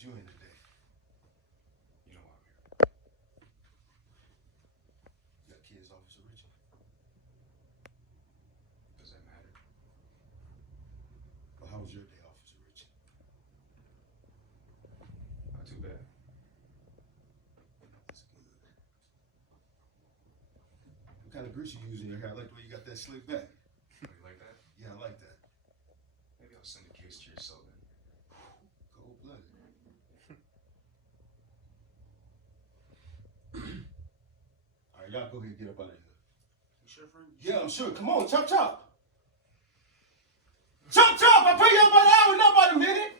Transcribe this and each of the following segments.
was you in today? You know why I'm here. You got kids, Officer Richie? Does that matter? Well, how was your day, Officer Richie? Not too bad. That's good. What kind of grease you use in your hair? I like the way you got that slick back. Oh, you like that? Yeah, I like that. Maybe I'll send a case to your cell then. Cold-blooded. All right, y'all go ahead and get up out of here. You sure, friend? Yeah, I'm sure. Come on, chop, chop. Chop, chop! I pay you about an hour, not about a minute.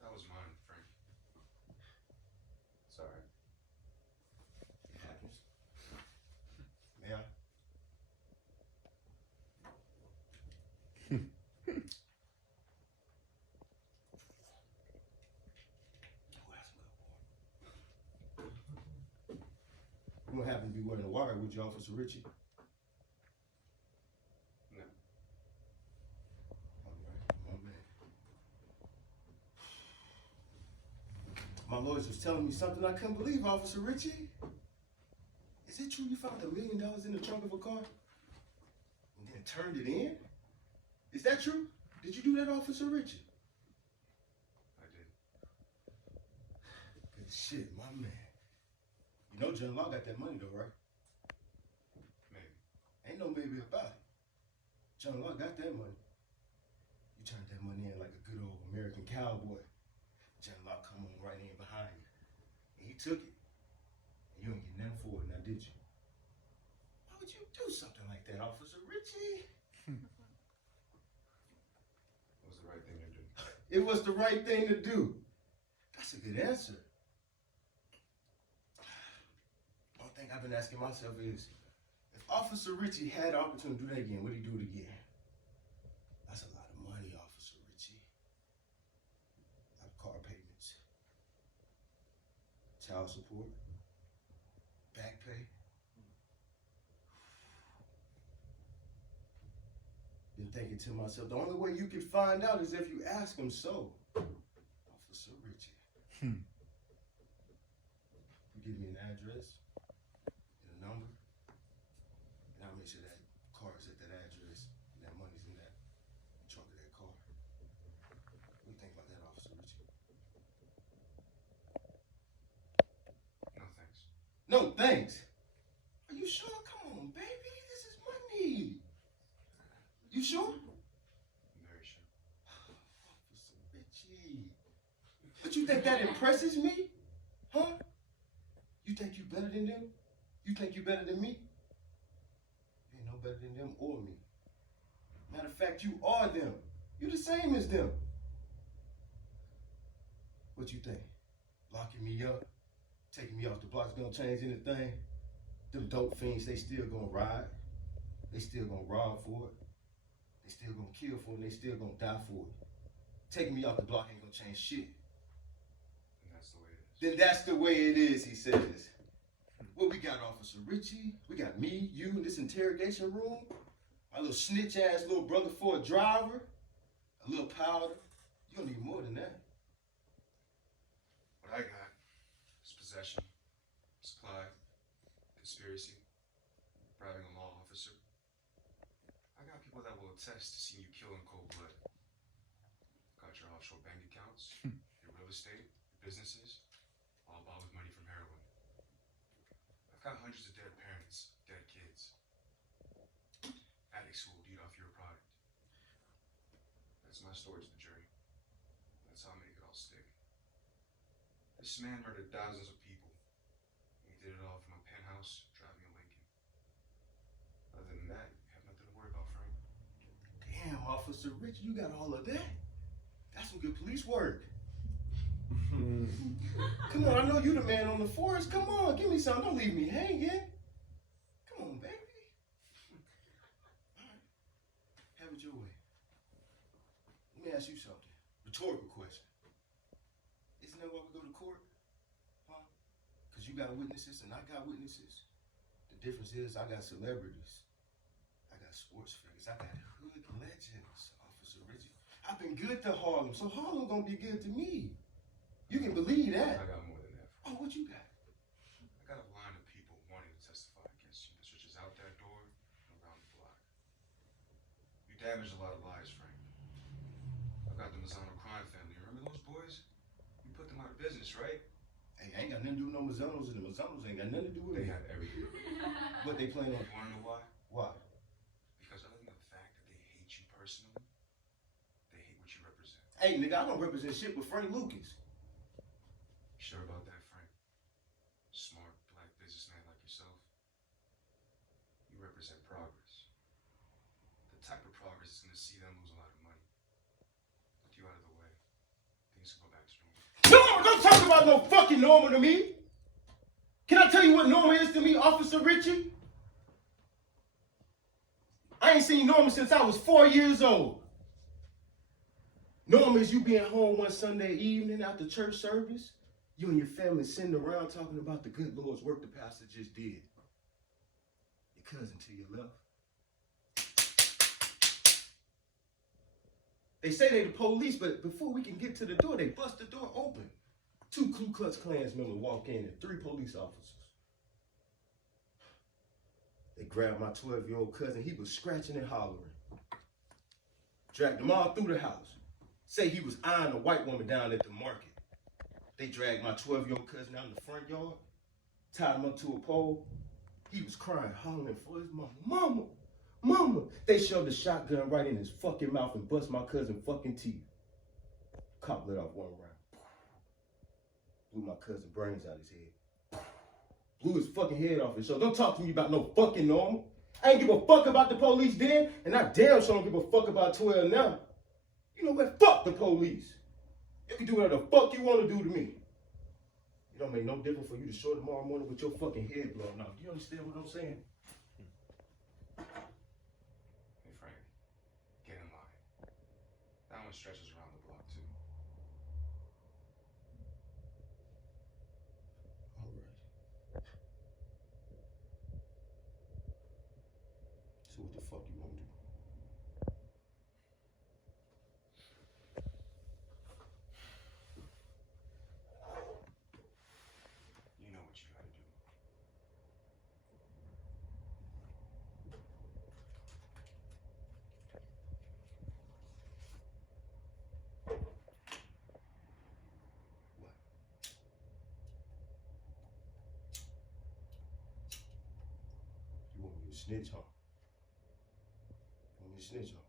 That was mine, Frank. It's all right. It happens. May I? You don't happen to be wearing a wire, would you, Officer Richie? No. All right, my man. My lawyers was telling me something I couldn't believe, Officer Richie. Is it true you found $1 million in the trunk of a car and then turned it in? Is that true? Did you do that, Officer Richie? I did. Good shit, my man. You know John Law got that money though, right? Maybe. Ain't no maybe about it. John Law got that money. You turned that money in like a good old American cowboy. John Law come on right in behind you. And he took it. And you ain't get nothing for it now, did you? Why would you do something like that, Officer Richie? It was the right thing to do. It was the right thing to do. That's a good answer. One thing I've been asking myself is, if Officer Richie had the opportunity to do that again, would he do it again? That's a lot of money, Officer Richie. A lot of car payments, child support, back pay. Been thinking to myself, the only way you could find out is if you ask him so. Officer Richie. You give me an address and a number, and I'll make sure that car is at that address and that money's in that trunk of that car. What do you think about that, Officer Richie? No thanks. No, thanks. Are you sure? Come on, baby. This is money. You sure? I'm very sure. Officer Richie. But you think that impresses me? Huh? You think you better than them? You think you better than me? You ain't no better than them or me. Matter of fact, you are them. You the same as them. What you think? Locking me up? Taking me off the block's gonna change anything? Them dope fiends, they still gonna ride. They still gonna rob for it. They still gonna kill for it, and they still gonna die for it. Taking me off the block ain't gonna change shit. And that's the way it is. Then that's the way it is, he says. What we got, Officer Richie? We got me, you, in this interrogation room. My little snitch-ass little brother for a driver. A little powder. You don't need more than that. What I got is possession, supply, conspiracy, bribing a law officer. I got people that will attest to seeing you kill in cold blood. Got your offshore bank accounts, your real estate, your businesses, all bought with money from heroin. I've got hundreds of dead parents, dead kids. Addicts who will eat off your product. That's my story to the jury. That's how I make it all stick. This man murdered thousands of people. He did it all from a penthouse driving a Lincoln. Other than that, you have nothing to worry about, Frank. Damn, Officer Richie, you got all of that? That's some good police work. Come on, I know you the man on the force. Come on, give me something. Don't leave me hanging. Come on, baby. All right. Have it your way. Let me ask you something. Rhetorical question. court? Huh? Because you got witnesses and I got witnesses. The difference is I got celebrities. I got sports figures. I got hood legends, Officer Richie. I've been good to Harlem, so Harlem gonna be good to me. You can believe that. I got more than that. Oh, what you got? I got a line of people wanting to testify against you. That's just out that door and around the block. You damaged a lot of lives, Frank. I've got the Mazzano crime family. Remember those boys? You put them out of business, right? Hey, I ain't got nothing to do with no Mazzanos, and the Mazzanos ain't got nothing to do with They me. had everything. What they playing on? You wanna know why? Why? Because other than the fact that they hate you personally, they hate what you represent. Hey, nigga, I don't represent shit but Frank Lucas. Sure about that, Frank? Smart black businessman like yourself. You represent progress. The type of progress that's gonna see them lose a lot of money. With you out of the way, things will go back to normal. No, don't talk about no fucking normal to me. Can I tell you what normal is to me, Officer Richie? I ain't seen normal since I was 4 years old. Normal is you being home one Sunday evening after church service, you and your family sitting around talking about the good Lord's work the pastor just did. Your cousin to your left. They say they the police, but before we can get to the door, they bust the door open. 2 Ku Klux Klans members walk in and 3 police officers. They grabbed my 12-year-old cousin. He was scratching and hollering. Dragged him all through the house. Say he was eyeing a white woman down at the market. They dragged my 12-year-old cousin out in the front yard, tied him up to a pole. He was crying, hollering for his mama. Mama, mama. They shoved a shotgun right in his fucking mouth and bust my cousin fucking teeth. Cop let off 1 round. Blew my cousin brains out his head. Blew his fucking head off his shoulder. Don't talk to me about no fucking normal. I ain't give a fuck about the police then, and I damn sure don't give a fuck about 12 now. You know what? Fuck the police. You can do whatever the fuck you want to do to me. It don't make no difference for you to show tomorrow morning with your fucking head blown off. Do you understand what I'm saying? Hey, Frank, get in line. That one stretches around the block, too. All right. So what the fuck you want to do? You know what you gotta do. What? You want me to snitch, huh? You want me to snitch, huh?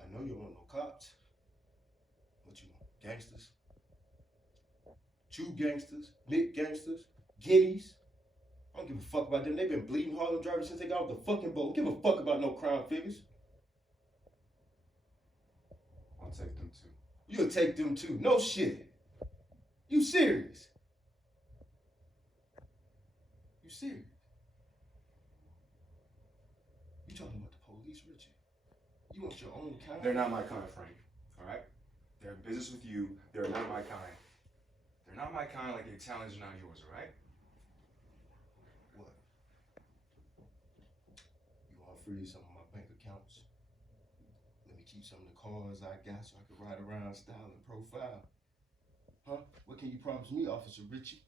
I know you don't want no cops. What you want? Gangsters? Chew gangsters? Nick gangsters? Guineas? I don't give a fuck about them. They've been bleeding Harlem drivers since they got off the fucking boat. Don't give a fuck about no crime figures. I'll take them, too. You'll take them too. No shit. You serious? You serious? You talking about the police, Richie? You want your own kind? They're not my kind, Frank. All right? They're in business with you. They're not my kind. They're not my kind like the Italians are not yours, all right? What? You want to freeze some of my bank accounts? Let me keep some of the cars I got so I can ride around style and profile. Huh? What can you promise me, Officer Richie?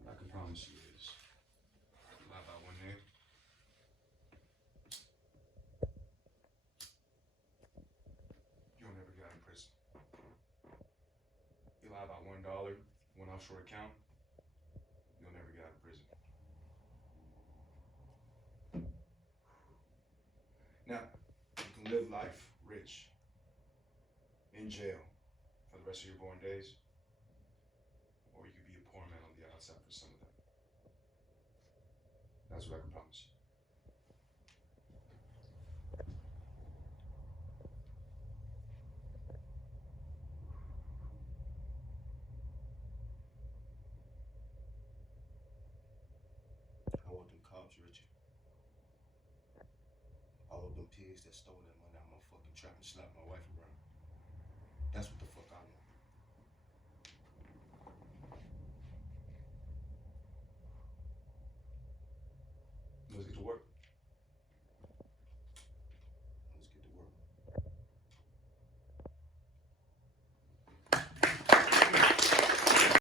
What I can promise you is, you lie about one name, you'll never get out of prison. You lie about $1, one offshore account, you'll never get out of prison. Now, you can live life rich, in jail, for the rest of your born days, or you could be a poor man on the outside for some of them. That's what I can promise you. I want them cops, Richie. I all of them pigs that stole that money out my fucking trap and slapped my wife around. That's what the fuck I want.